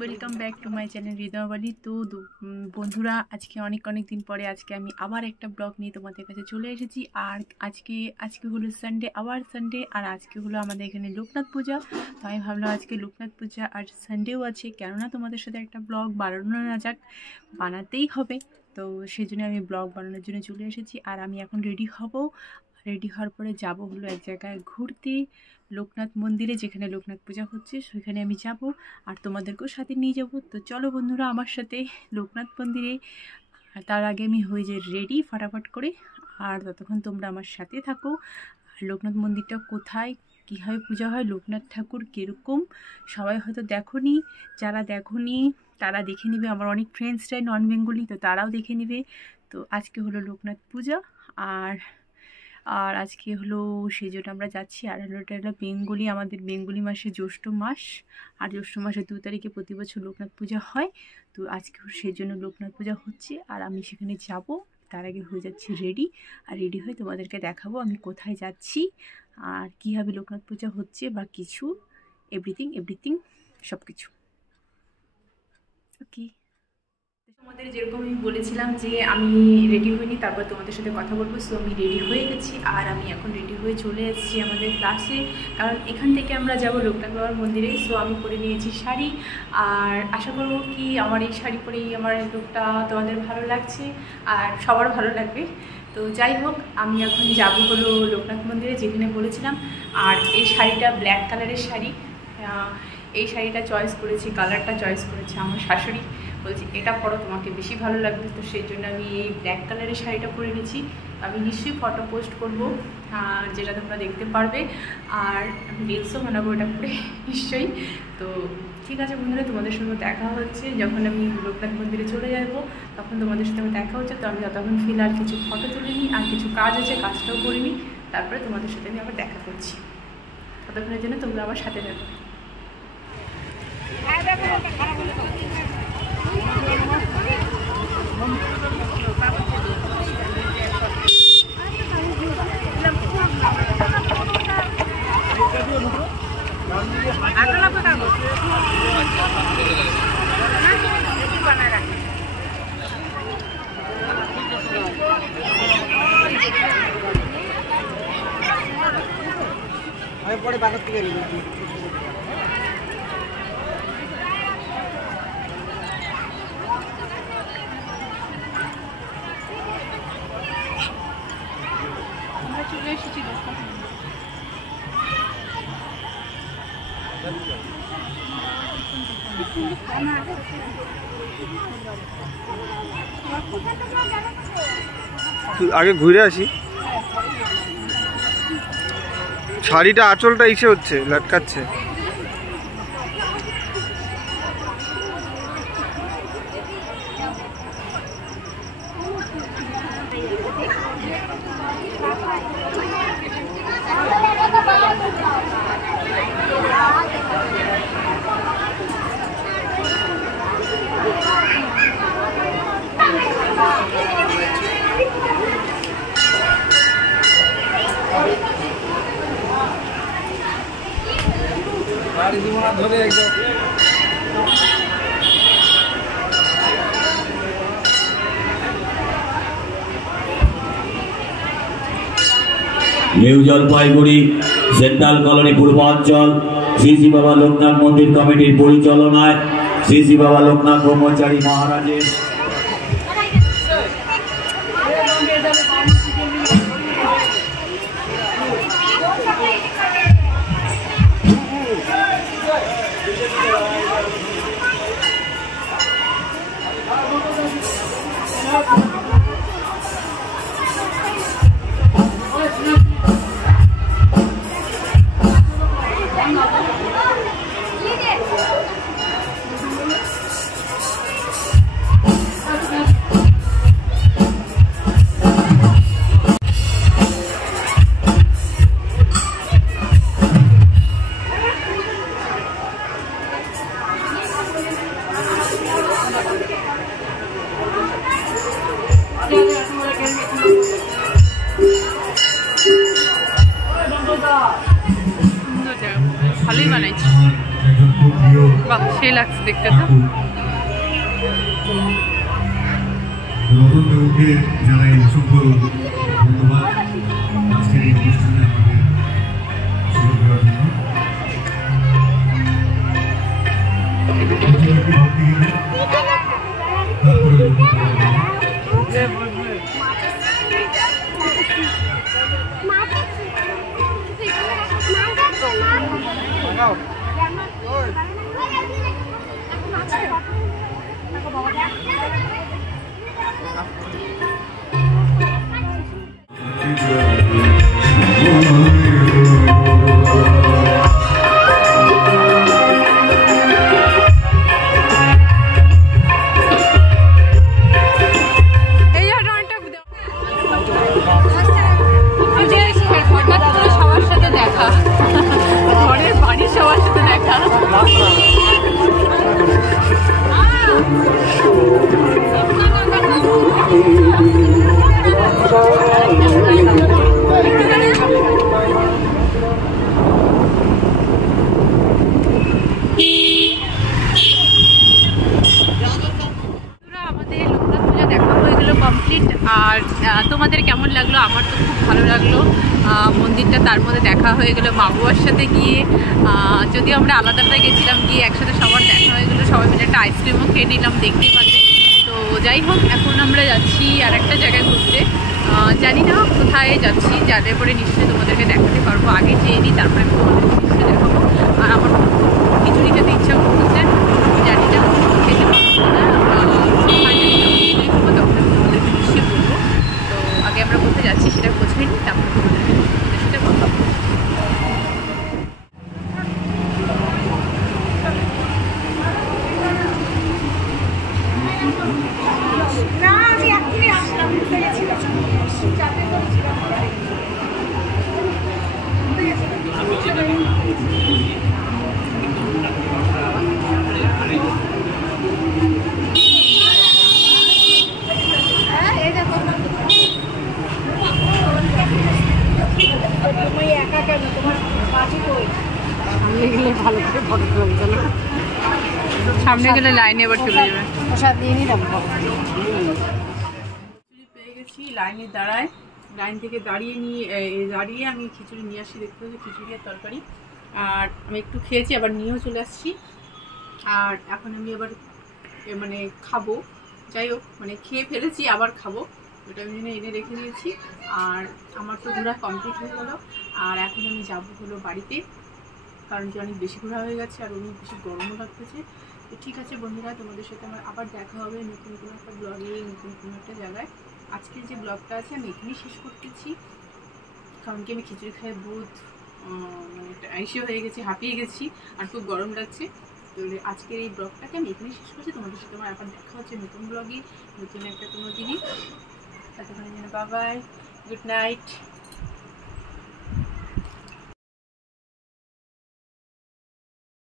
Welcome back to my channel Hridayabali. তো বন্ধুরা, আজকে অনেক দিন পরে আজকে আমি আবার একটা ব্লগ নিয়ে তোমাদের কাছে চলে এসেছি। আর আজকে হলো সানডে, আবার সানডে, আর আজকে হলো আমাদের এখানে লোকনাথ পূজা। তো আমি ভাবলাম আজকে লোকনাথ পূজা আর সানডেও আছে, কেননা তোমাদের সাথে একটা ব্লগ বানানো না যাক, বানাতেই হবে। তো সেই জন্য আমি ব্লগ বানানোর জন্য চলে এসেছি। আর আমি এখন রেডি হব, রেডি হওয়ার পরে যাব হলো এক জায়গায় ঘুরতে, লোকনাথ মন্দিরে, যেখানে লোকনাথ পূজা হচ্ছে সেখানে আমি যাব, আর তোমাদেরকেও সাথে নিয়ে যাব। তো চলো বন্ধুরা আমার সাথে লোকনাথ মন্দিরে। আর তার আগে আমি হয়ে যাই রেডি ফটাফট করে, আর ততক্ষণ তোমরা আমার সাথে থাকো। আর লোকনাথ মন্দিরটা কোথায়, কীভাবে পূজা হয়, লোকনাথ ঠাকুর কীরকম, সবাই হয়তো দেখোনি, যারা দেখোনি তারা দেখে নেবে। আমার অনেক ফ্রেন্ডসরাই নন বেঙ্গলি, তো তারাও দেখে নেবে। তো আজকে হলো লোকনাথ পূজা, আর আজকে হলো সেই জন্য আমরা যাচ্ছি। আর এটা বেঙ্গলি, আমাদের বেঙ্গলি মাসে জ্যৈষ্ঠ মাস, আর জ্যৈষ্ঠ মাসের 2 তারিখে প্রতি বছর লোকনাথ পূজা হয়। তো আজকে সেই জন্য লোকনাথ পূজা হচ্ছে, আর আমি সেখানে যাব। তার আগে হয়ে যাচ্ছি রেডি, আর রেডি হয়ে তোমাদেরকে দেখাবো আমি কোথায় যাচ্ছি আর কীভাবে লোকনাথ পূজা হচ্ছে, বা কিছু এভরিথিং সব কিছু। ওকে, তোমাদের যেরকম আমি বলেছিলাম যে আমি রেডি হইনি, তারপর তোমাদের সাথে কথা বলবো। সো আমি রেডি হয়ে গেছি, আর আমি এখন রেডি হয়ে চলে এসেছি আমাদের ক্লাসে, কারণ এখান থেকে আমরা যাব লোকনাথ বাবার মন্দিরে। সো আমি পরে নিয়েছি শাড়ি, আর আশা করবো কি আমার এই শাড়ি পরেই আমার এই লুকটা তোমাদের ভালো লাগছে, আর সবার ভালো লাগবে। তো যাই হোক, আমি এখন যাব হলো লোকনাথ মন্দিরে, যেখানে বলেছিলাম। আর এই শাড়িটা ব্ল্যাক কালারের শাড়ি, এই শাড়িটা চয়েস করেছি, কালারটা চয়েস করেছে আমার শাশুড়ি, বলছি এটা পরো তোমাকে বেশি ভালো লাগবে। তো সেই জন্য আমি এই ব্ল্যাক কালারের শাড়িটা পরে নিয়েছি। আমি নিশ্চয়ই ফটো পোস্ট করবো, যেটা তোমরা দেখতে পারবে, আর রিলসও বানাবো এটা পরে নিশ্চয়ই। তো ঠিক আছে বন্ধুরা, তোমাদের সঙ্গে দেখা হচ্ছে যখন আমি লোকনাথ মন্দিরে চলে যাব, তখন তোমাদের সাথে আমার দেখা হচ্ছে। তো আমি ততক্ষণ ফিলহাল কিছু ফটো তুলে নিই, আর কিছু কাজ আছে, কাজটাও করে নিই, তারপরে তোমাদের সাথে আমি আবার দেখা করছি। ততক্ষণের জন্য তোমরা আমার সাথে থাকো। পরে বাজার থেকে চলে এসেছি। আগে ঘুরে আসি। শাড়িটা আঁচলটা ইসে হচ্ছে, লটকাচ্ছে। ধরে একদম নিউ জলপাইগুড়ি সেন্ট্রাল কলোনি পূর্বাঞ্চল শ্রী বাবা লোকনাথ মন্দির কমিটির পরিচালনায় শ্রী বাবা লোকনাথ ব্রহ্মচারী মহারাজের বানাইছি। বাহ, সেই লাগছে দেখতে তো। রতনবাবুকে জানাই অসংখ্য ধন্যবাদ আজকের এই অনুষ্ঠানে আমাদের সুযোগ দেওয়ার জন্য। সবার সাথে দেখা, ঘরের বাড়ির সবার সাথে দেখা। আমাদের লোকনাথ পূজা দেখা হয়ে গেল কমপ্লিট। আর তোমাদের কেমন লাগলো? আমার তো খুব ভালো লাগলো মন্দিরটা। তার মধ্যে দেখা হয়ে গেল মা বাবার সাথে গিয়ে, যদিও আমরা আলাদা আলাদা গেছিলাম, গিয়ে একসাথে সবার দেখা হয়ে গেলো। সবাই মিলে একটা আইসক্রিমও খেয়ে নিলাম, দেখতেই পাচ্ছে। তো যাই হোক, এখন আমরা যাচ্ছি আর একটা জায়গায় ঘুরতে। জানি না কোথায় যাচ্ছি, যাদের পরে নিশ্চয়ই তোমাদেরকে দেখাতে পারবো। আগে যেয়ে নিই, তারপরে আমি তোমাদের নিশ্চয়ই দেখাবো। আর আমার খিচুড়ি খেতে ইচ্ছা করতেছে, জানি না খেতে পারবো না। তখন আমি তোমাদেরকে নিশ্চয়ই বলবো। তো আগে আমরা কোথায় যাচ্ছি সেটা বোঝাই নিই, তারপরে তোমাদেরকে সেটা কথা বলবো। সামনে গেলে লাইনে এবার চলে যাবে। পেয়ে গেছি লাইনে দাঁড়ায়, লাইন থেকে দাঁড়িয়ে আমি খিচুড়ি নিয়ে আসি। দেখতে পাচ্ছি খিচুড়ি আর তরকারি। আর আমি একটু খেয়েছি, আবার নিয়েও চলে আসছি। আর এখন আমি আবার মানে খাবো। যাই হোক, মানে খেয়ে ফেলেছি, আবার খাবো, ওটা আমি এনে রেখে দিয়েছি। আর আমার তো ঘোরা কমপ্লিট হয়ে গেল। আর এখন আমি যাবো হলো বাড়িতে, কারণ কি অনেক বেশি ঘোরা হয়ে গেছে আর অনেক বেশি গরমও লাগতেছে। তো ঠিক আছে বন্ধুরা, তোমাদের সাথে আমার আবার দেখা হবে নতুন কোনো একটা ব্লগে, নতুন কোনো একটা জায়গায়। আজকের যে ব্লগটা আছে আমি এখানেই শেষ করতেছি, কারণ কি আমি খিচুড়ি খাই বহুত মানে আইসি হয়ে গেছি, হাঁপিয়ে গেছি, আর খুব গরম লাগছে। তো আজকের এই ব্লগটাকে আমি এখানেই শেষ করছি। তোমাদের সাথে আমার আবার দেখা হচ্ছে নতুন ব্লগে, নতুন একটা কোনো দিনই। ততক্ষণের জন্য বাই বাই, গুড নাইট।